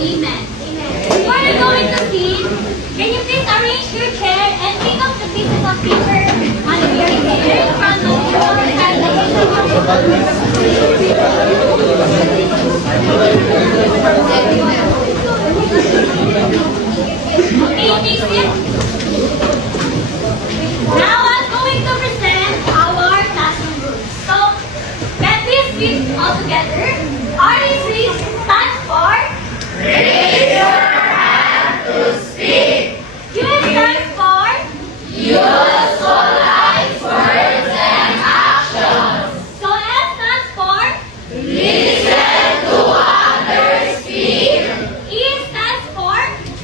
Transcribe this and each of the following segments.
Amen. Before we go into scene, can you please arrange your chair and pick up the pieces of paper on your chair in front of you Okay, please sit. Now I'm going to present our classroom rules. So, let this read all together. REC stands for Raise your hand to speak. U stands for Useful Life Words and Actions. So S stands for Listen to others speak. E stands for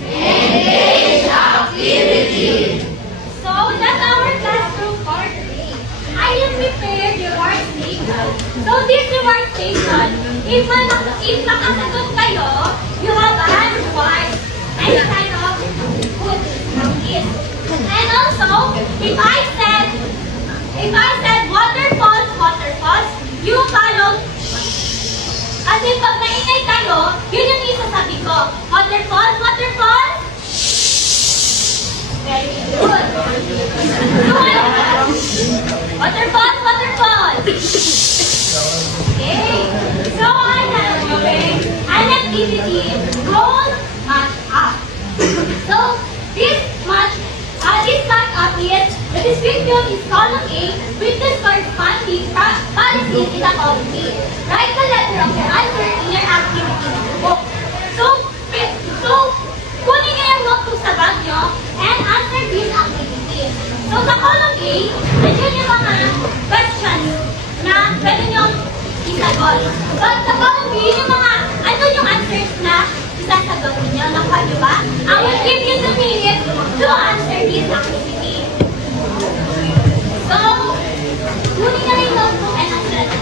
Engage activity. So that's our classroom for today. I have prepared your workstation. So this workstation, if makasagot kayo, you have a reward, any kind of food from it. And also, if I said waterfalls, you follow. Kasi pag naingay kayo, yun yung isasabi ko. Waterfalls. Very good. Waterfalls. Okay. So I have an activity called Match Up. So this match up is the description is column A with the corresponding policies in the column B. Write the letter of your answer in your activity book. So kunin niyo yung notebook sa bag niyo and answer this activity. So sa column A, nandiyan yung mga questions na pwede niyo isagot. But sa column B, yung mga yung answers na isasagot niyo. Nakuha niyo ba? I will give you 2 minutes to answer this activity. So, kunin niyo yung notebook and answer it.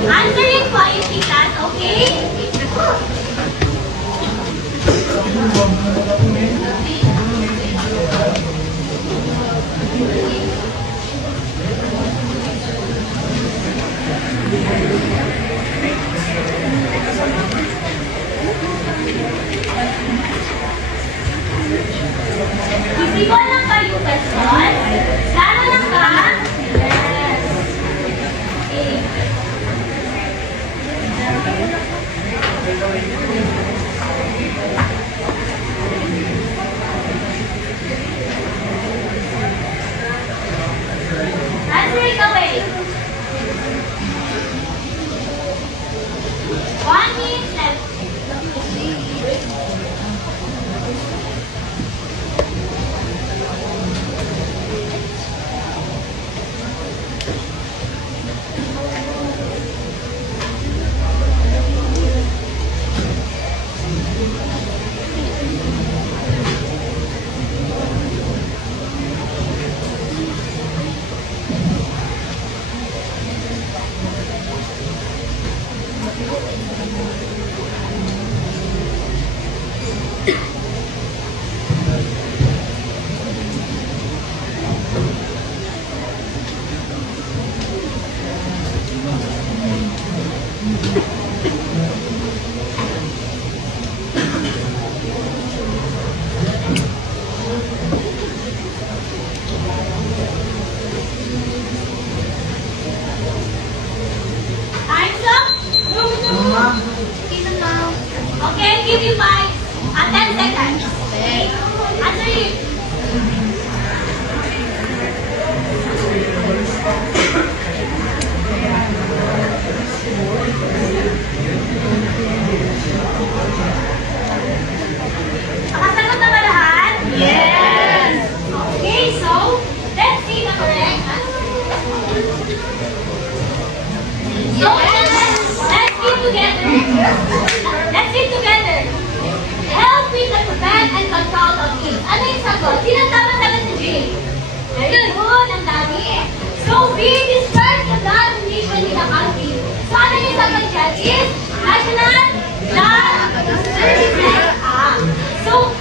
Answer it quietly, class, okay? Isipan lang kayo question. Lalo lang ba? Yes. Okay. Answer it away. 1 minute left. So let's eat together. Let's eat together. Help with the prevent and control of AIDS. Ano yung sagot? Sino tama-tama si Jay? Very good, ang dami. So we disperse the blood donation in the country. So ano yung sagot dyan is National Blood Services Act. So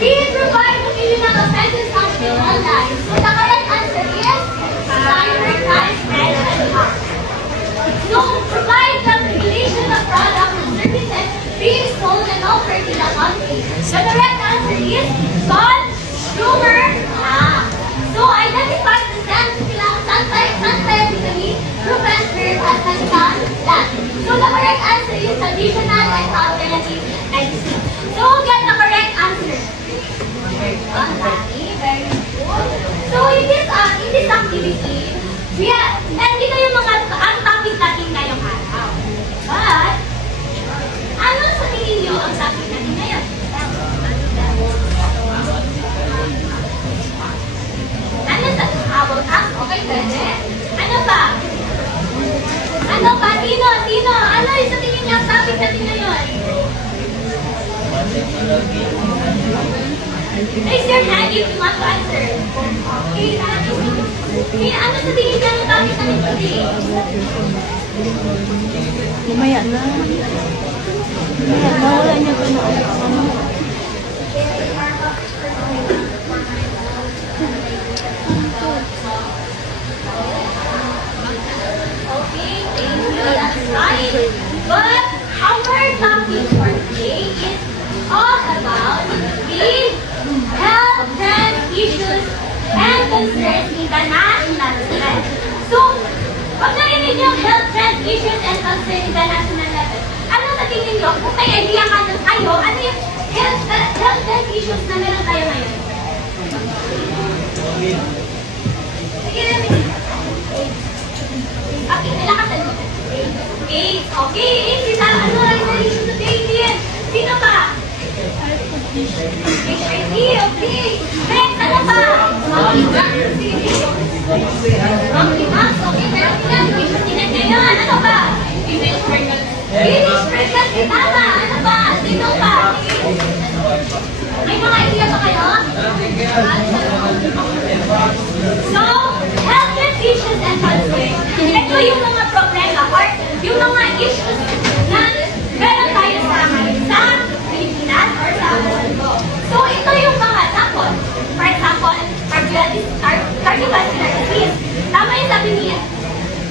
we provide the filling of offenses function online. So the correct answer is Standardized Pension Act. So provide the regulation of products and services being sold and offered in the country. The correct answer is Consumer Act. So identify the scientifically proven verb as a that. So the correct answer is traditional and alternative medicine. So get the correct answer. Very good. So in this activity, nandito yung mga ang topic natin ngayong araw. But, ano sa tingin nyo ang topic natin ngayon? Ano sa about us? Okay, pwede. Ano pa? Ano pa? Sino? Ano yung sa tingin nyo ang topic natin ngayon? Raise your hand if you want to answer. Okay, ano sa tingin nyo ang topic natin today? Lumaya na. Wala niya pa na. Okay, thank you. That's right. But our topic for today is all about the health trend issues and concerns in the national level. So, pag narinig yung health trend issues and concerns in the national level, ano sa tingin nyo? Kung may idea kayo, ano yung health trend issues na meron tayo ngayon? Sige, okay, nilakasan mo. AIDS. Okay, AIDS. Ano lang na issue today, Ian? Sino pa? HIV. Okay. Next, ano pa? Monkeypox. Monkeypox. Okay, pero issue din ngayon. Ano pa? Teenage pregnancy. Tama. Ano pa? Sino pa? May mga idea pa kayo? So, health issues and concerns. Ito yung mga problema or yung mga issues na meron tayo sa Pilipinas or sa mundo. So, ito yung mga takot. For example, cardiovascular disease. Tama yung sabi niya.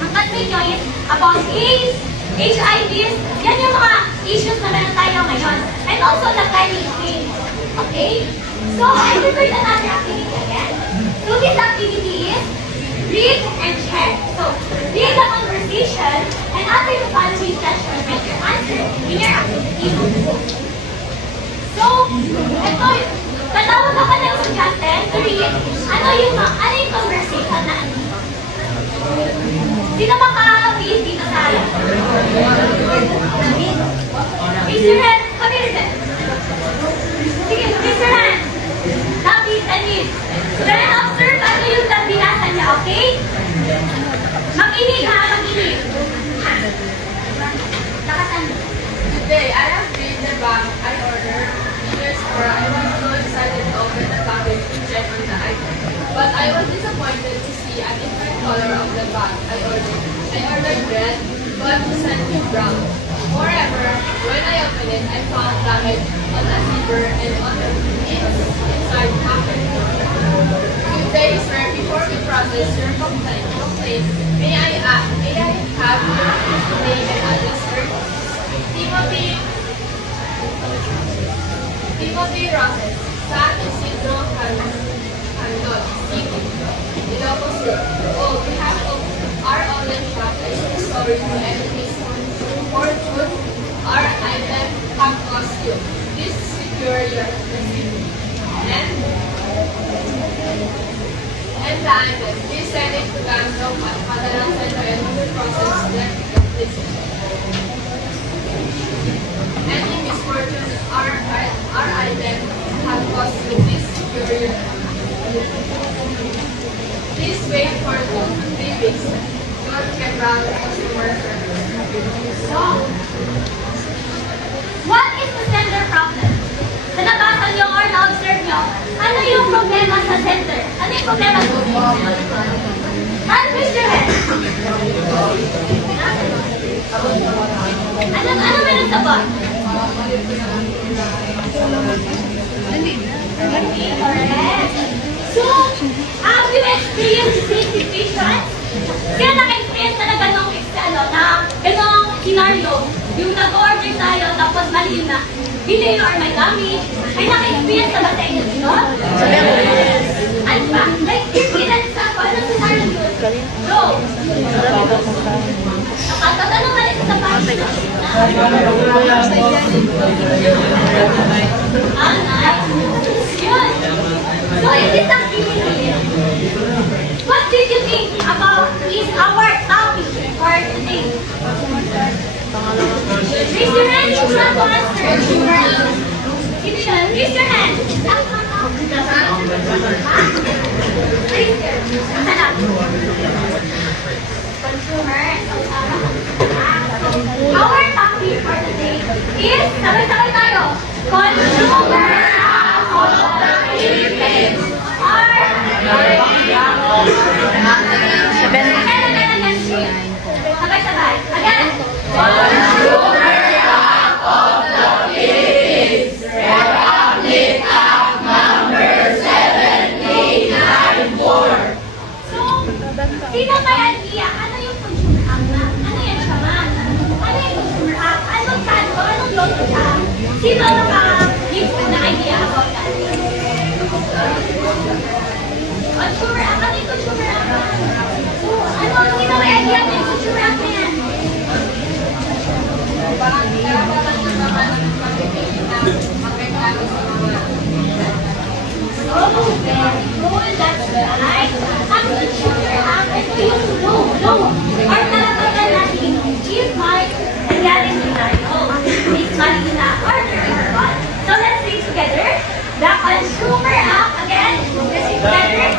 Ang topic nyo is about AIDS, HIV, yan yung mga issues na meron tayo ngayon. And also the climate change. Okay? So, I prepared another activity again. So, this activity is read and check. So, read the conversation and answer the following questions and your answer in your activity notebook. So, ito, tatawag ako ng estudyante to read ano yung conversation na ano. Sino maka-read dito sa alam? Raise your hand. Come here, sir. Sige, raise your hand. Lapis and read. Then observe ano yung binasa niya, okay? Mag-inig ha, mag-inig. Lakasan mo. Today, I have read the bag I ordered years for. I was so excited to open the package to check on the item. But I was disappointed to see a different color of the bag I ordered. I ordered red, but it sent me brown. Moreover, when I opened it, I found damage on the zipper and on the inside pocket. Today, sir, before we process your complaint, may I have your name and address, sir? Timothy Roses, San Isidro Candot, City, Ilocos Sur. Oh, we have our online shop and store you and this for food. Our items have cost you. Please secure your receipt. And the item, please send it to Ganso Padalasan and process that completion. Any misfortune, our item have cost you. Please secure your Please wait for 2 to 3 weeks. Your Brown customer service. So, what is the center problem? Sa nabasa nyo or na-observe nyo, ano yung problema sa center? Ano yung problema sa center? Raise your hand. Ano meron sa bot? Correct. So, have you experienced these situations? Kaya naka-experience talaga nung na ganong scenario. Yung nag-order tayo, tapos mali na. Bilhin or may gamit. Ay naka-experience na ba sa inyo dito? Ano ba? Like, experience ako. Anong scenario yun? Go! Nakatatanong ka rin sa pagkakas. Nice. Yun. So, in this activity, what did you think about is our topic for today? Raise your hand if you want to answer. Raise your hand. Raise your hand. Consumer. Our topic for today is, sabay-sabay tayo, consumer of the Philippines. Sabay-sabay. Again. Consumer of the Philippines. Republic Act number 1794. So, sino may idea? Ano yung consumer act na? Ano yan siya man? Ano yung consumer act? Anong kanto? Anong logo siya? Sino naka-give na idea about that? Consumer act? Ano yung consumer act? Sino may idea na yung consumer act na yan? Oh, very good. That's right. Ang consumer act, ito yung law. Or talatagan natin, if my nangyari scenario, is mali na order or what. So let's read together. The Consumer Act, again, let's read together.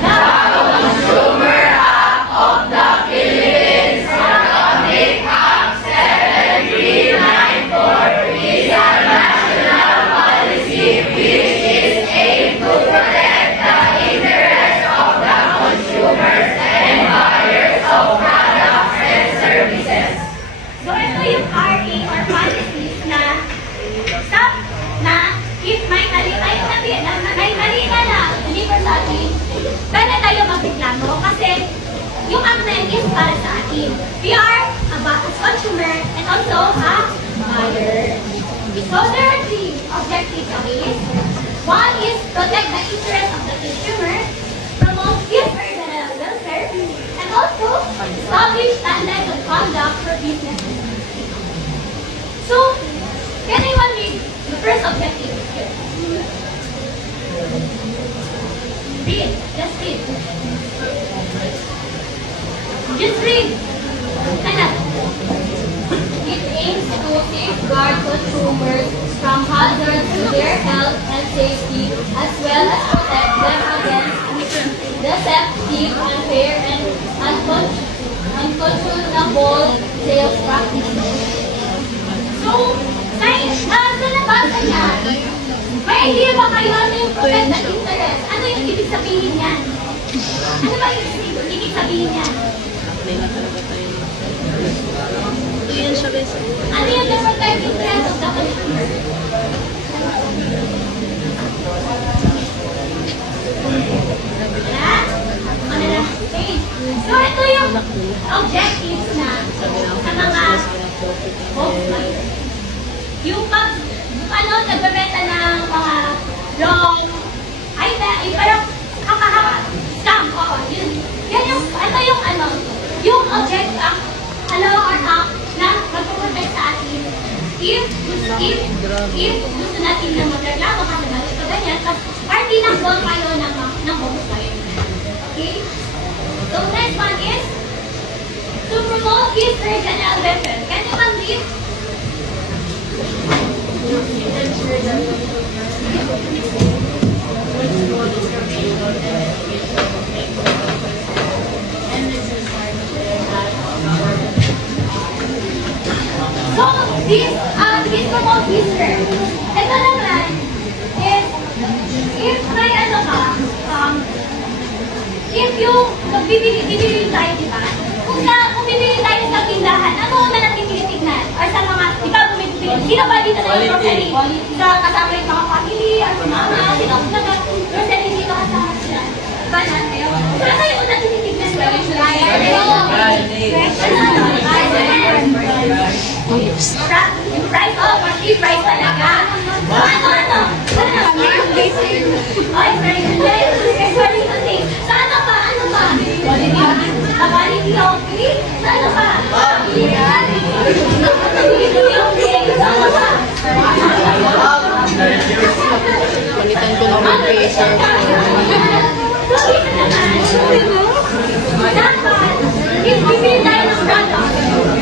The Consumer Act of the Philippines, Republic Act 7394 is a national policy which is aimed to protect the interests of the consumers and buyers of products and services. So ito yung RA or policies na stop na if may mali na lang deliver sa atin, pwede tayo magreklamo kasi yung act na yun is para sa atin. We are a consumer and also a buyer. So there are three objectives of this. One is protect the interest of the consumer, promote his or her welfare, and also establish standards of conduct for business. So, can anyone read the first objective? Read. Just read. Just read. It aims to safeguard consumers from hazards to their health and safety, as well as protect them against deceptive, unfair, and unconscionable sales practices. So, sa nabasa niya, may idea ba kayo ano yung protect the interest? Ano yung ibig sabihin niyan? Ano ba yung ibig sabihin niyan? Ano yung the protect interest of the consumer? Yeah? Okay. So, ito yung objectives na sa mga Volkswagen. Yung pag, nagbebenta ng mga wrong, parang scam, yun. Yan yung, yung object, or act na magpuprotect sa atin. If gusto natin na magreklamo kasi mali ito ganyan, party ng goal kayo ng Volkswagen. Okay? So, next one is to promote his regional welfare. Can you read? this promote business. Ito naman is, if may ano ka, if yung bibili tayo, di ba? Kung bibili tayo sa tindahan, ano na natin tinitignan? Or sa mga, di ba, bumibili, sino ba dito na yung grocery? Sa kasama yung mga family, or sa mga, sino na grocery dito kasama sila? Diba na kayo? Saan kayo una tinitignan? Yung price, oh, pasti price talaga. Ano? Ay, price. Sa ano pa? Quality, okay? Sa ano pa? Quality, okay? Sa ano pa? Palitan ko ng replacer. So, ito naman. Dapat, if bibili tayo ng product,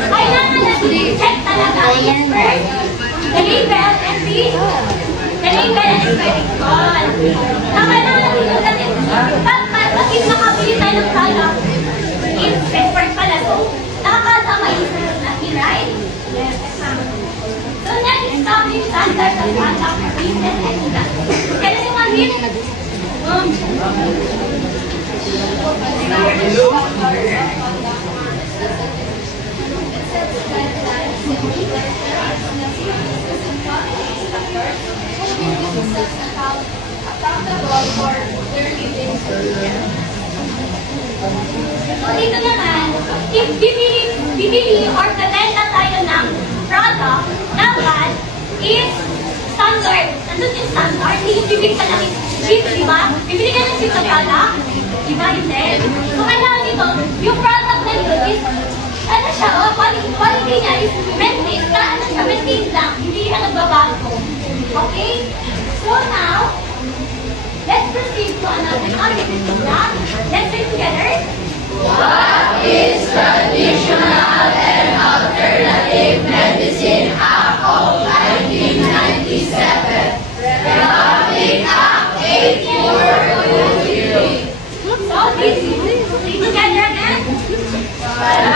kailangan natin i-check talaga is first, the label and the label and specification. Na kailangan natin yung natin, bakit makabili tayo ng product, is expert pala. So, nakakasama is natin, right? Yes. So, next, establish standards of conduct for business and industry. Kaya yung mga hit, so dito naman, if bibili or bebenta tayo ng product, dapat is standard. Nandun yung standard, hindi yung bibili ka lang cheap, di ba? Bibili ka ng cheap na product, di ba? Hindi. So kailangan dito, yung product na dito is, ano siya, quality niya is maintained, maintained lang, hindi siya nagbabago. Okay? So now, let's proceed to another topic. Let's read together. What is traditional and alternative medicine Act of 1997? Republic Act 8420. So, please read together again.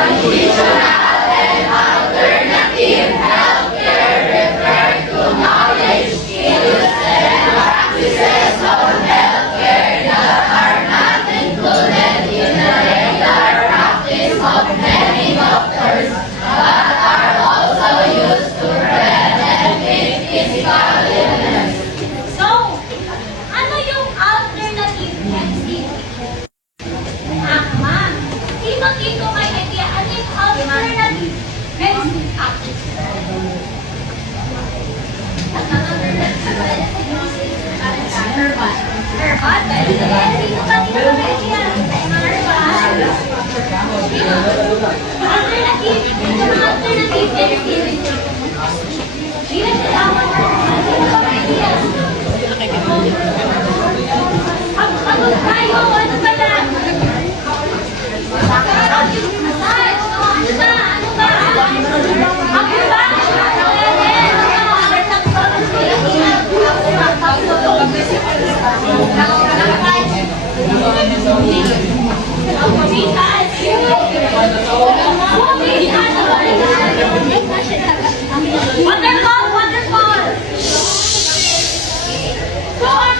Traditional and alternative healthcare refer to knowledge, skills, and practices of healthcare that are not included in the regular practice of many doctors, but are also used to prevent and treat physical illness. So, ano yung alternative medicine? Ma'am. Sino dito may idea ano yung alternative medicine act? Herbal. Herbal? Sino ba dito may idea? Herbal. Alternative. Ito mga alternative medicine. Sino sila? Sino ba may idea? Pagod tayo, ano ba yan? Wonderful! So, ang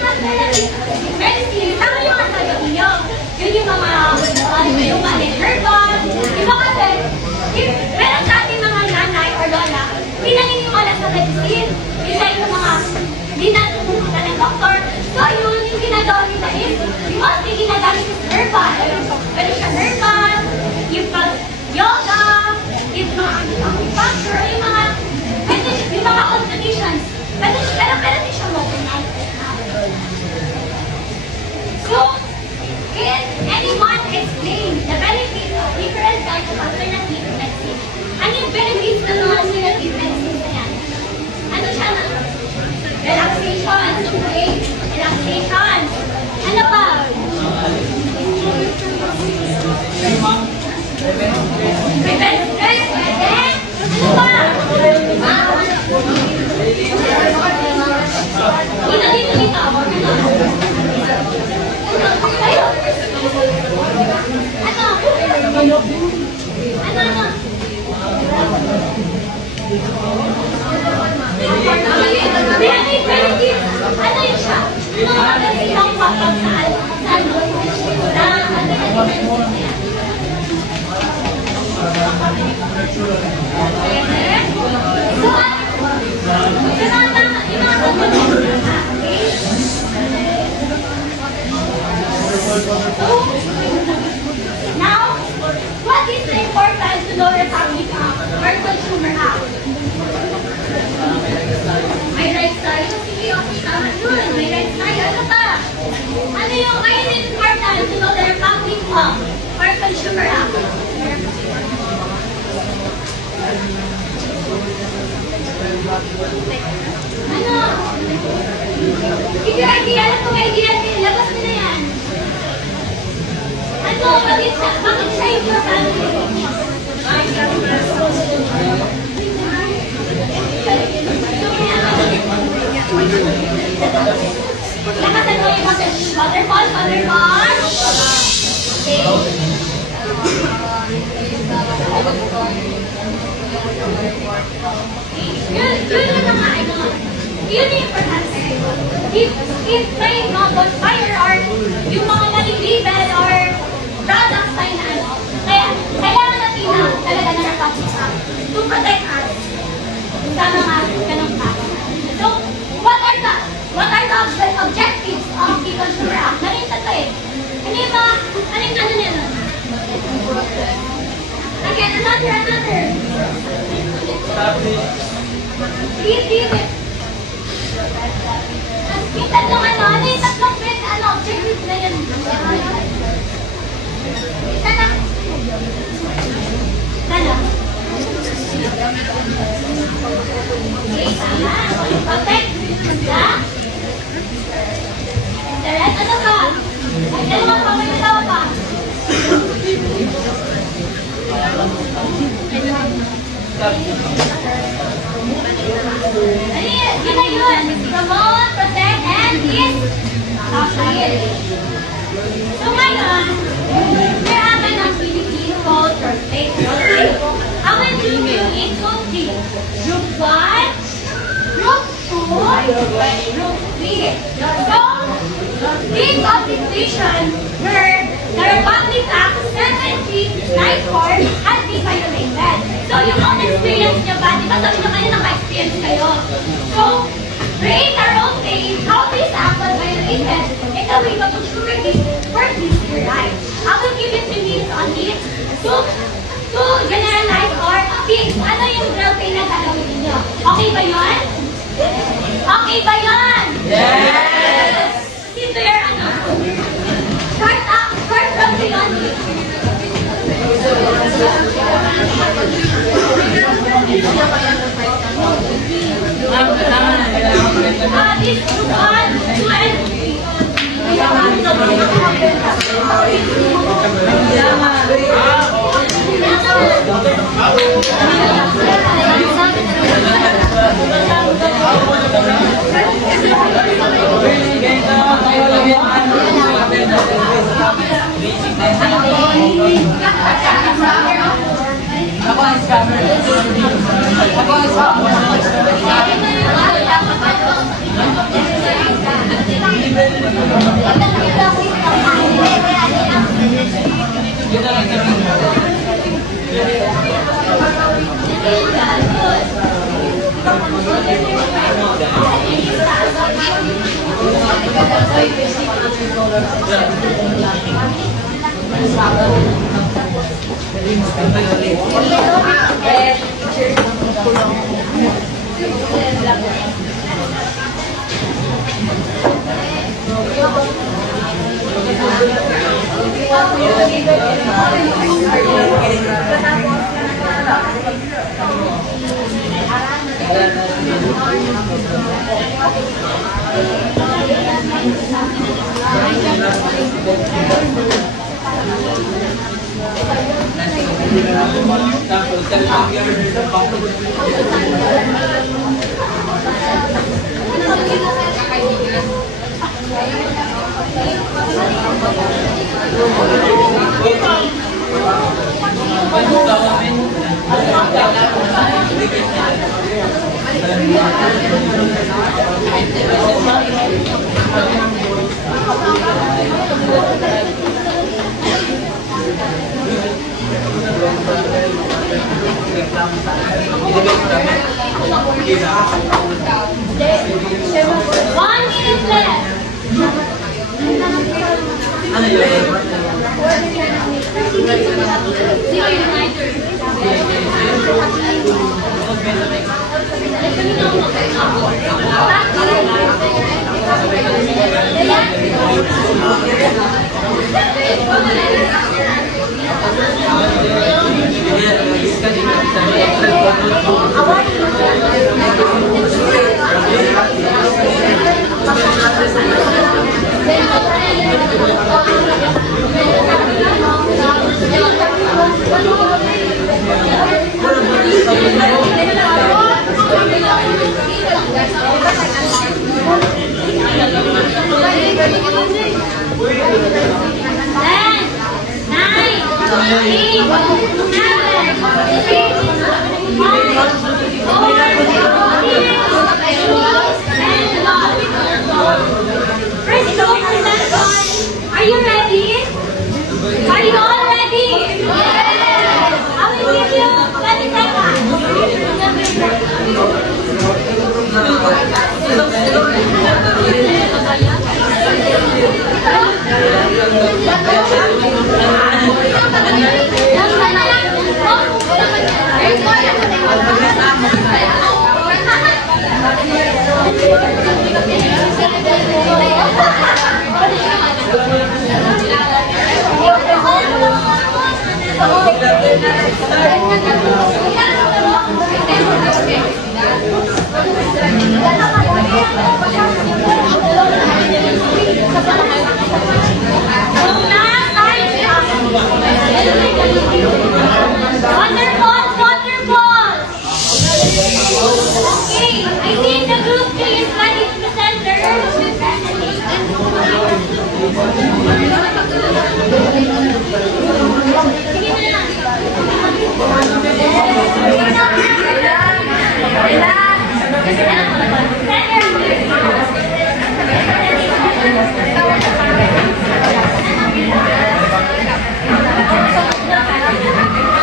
medicine, tama yung ang sabi niyo. Yun yung mga herbal. Diba kasi, if meron sa ating mga nanay or lola, hindi naniniwala sa medicine. Isa yung mga, hindi na pumunta ng doktor. So, yun yung ginagawa nila is, yung mostly ginagamit is herbal. Pwede siya herbal, yung yoga, yung mga acupuncture, yung mga, yung mga consultations. Pero din siya modern. So, can anyone explain the benefits of different types of alternative medicine? Ano yung benefits ng mga alternative medicine na yan? Ano siya na? Relaxation. Okay? Relaxation. Ano pa? Prevent stress. Pwede? Ano pa? Dito. Ano? Ano? Now, what is the importance to know the Public Act or Consumer Act? May rights tayo. Sige, okay, tama yun. May rights tayo. Ano pa? Ano yung why is it important to know the Republic Act or Consumer Act? Ano? Give your idea. Alam ko may idea. Labas mo na yan. Ano? Bakit siya importante? Lakasan mo yung waterfall. Okay. Yun na nga, yun yung importante. If may mga bonfire or yung mga nalilibel or products tayo na ano, kaya kailangan natin na talaga na Republic Act to protect us sa mga ganong tao. So, what are the objectives of the Consumer Act? Ganito to eh. Ano yung mga, ano nila? Again, another. Read it. Yung tatlong ano yung tatlong objectives na yun? Isa na. Okay, tama. Protect the interest. Ano ka? Ay, dalawa pa. May dalawa pa. Yun na yun. Promote, protect, and is appeal. So ngayon, we're having a Philippine culture space. I will group you into three. Group 1, Group 2, Group 3. So, this constitution where the Republic Act 1794 has been violated. So, yung own experience nyo ba? Di ba sabi nyo kayo naka-experience kayo? So, create our own way how this act was violated and the way of ensuring this for future life. I will give you 3 minutes on it to generalize or fix ano yung real thing na gagawin ninyo. Okay ba yun? Okay ba yun? Yes! Sino your ano? Short from beyond it. This group 1, 2, and 3. 1 minute left. Zero United. Ten, nine, eight, seven, six, five, four, three, and one. First go, present one. Are you ready? Are you all ready? Yes! I will give Wonderful, wonderful. Okay, I think the group is ready to present their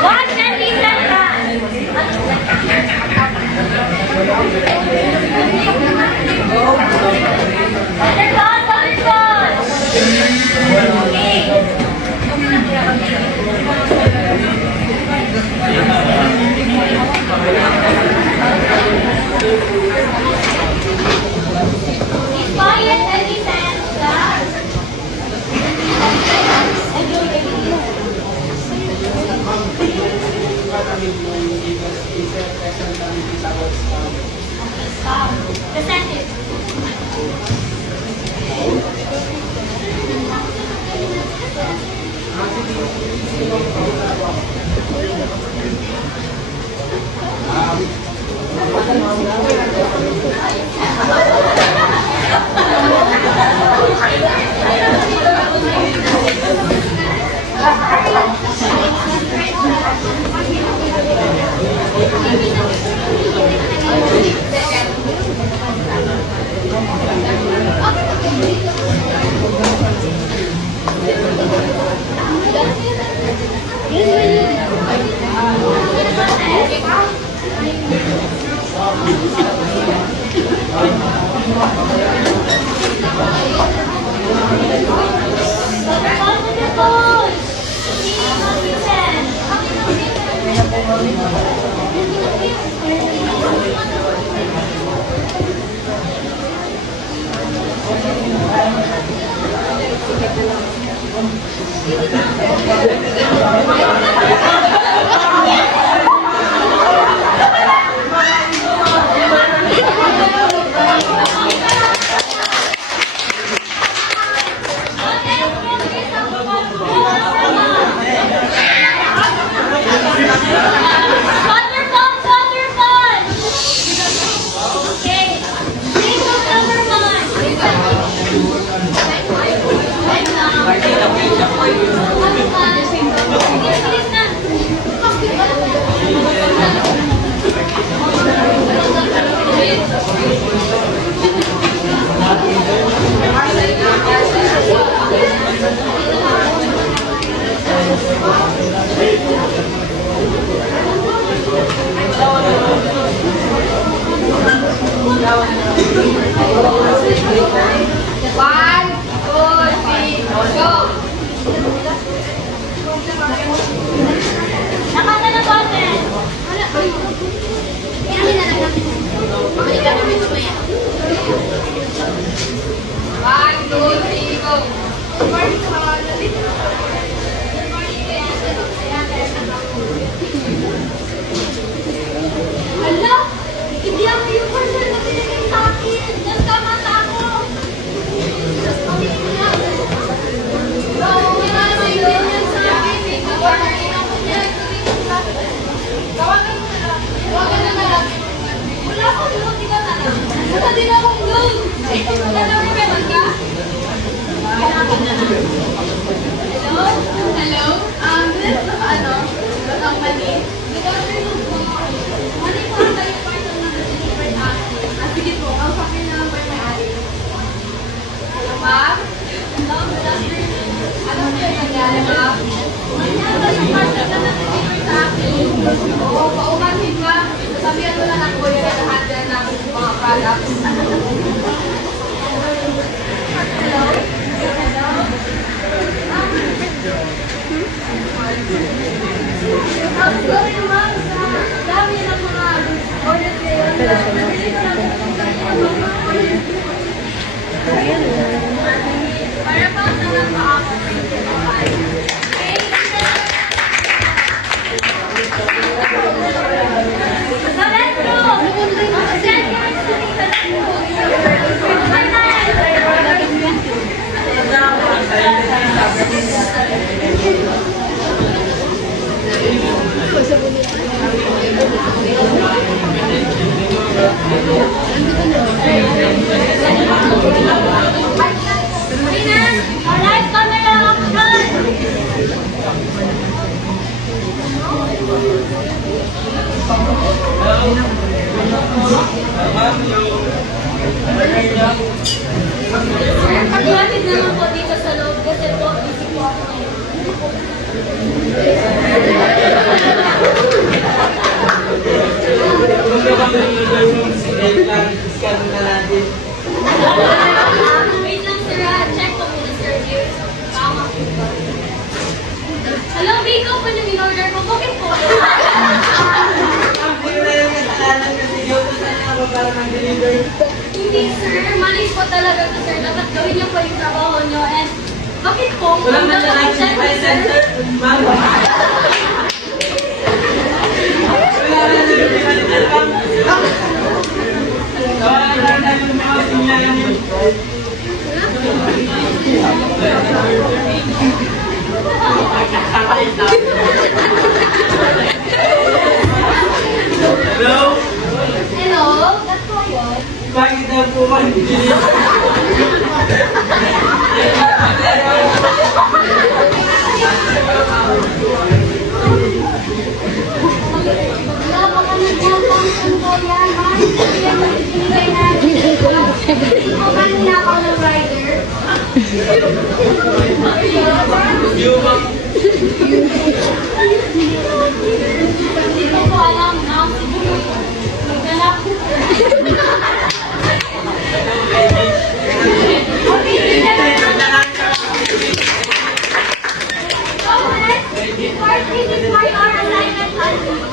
Watch and quiet and listen. Present it. Okay. One, two, three, go! Nakata na button. One, two, three, go! Hala, hindi ako yung person na pinigay sa akin. Just tama sa ako. Wala akong load, di ka na lang. Wala din akong load. Wala na meron ka? Hello? Hello? This is ang mali. Mali ko ang tayo person na deliver sa akin. Sige po, ang sakin na lang ba yung may-ari? Hello, ma'am? Hello, good afternoon. Ano po yung nangyari, ma'am? Nangyari yung person na deliver sa akin. Oo, paumanhin, ma'am. Sasabihan mo na lang po yung handle namin yung mga products. Hello? I'm sorry, ma'am, sa dami ng mga orders ngayon. Para pa sa mga ako. So let's go! Send your students, let's go! Alright, camera action! Paglatid naman po dito sa loob kasi po, busy po ako ngayon. Wait lang sir, check ko muna sir. Tama po ba? Hello, Biko, pa yung in-order ko. Bakit po? Hindi sir, mali po talaga to sir. Dapat gawin niyo po yung trabaho niyo. And bakit po? Wala man siya Dapat check nag-buy sir. center. Ma'am. Wala na nag-buy ma'am. Wala na tayo yung mga sinyalan yun. Hello? Hello? That's po yun. Bakit daw po ba? Wala pa ka nag-content po yan. Bakit po yan? Magbibigay natin. Hindi po ba ako ng rider? Hindi ko po alam na. Magdala po. Okay, sige na. So, let's start. This is my our assignment.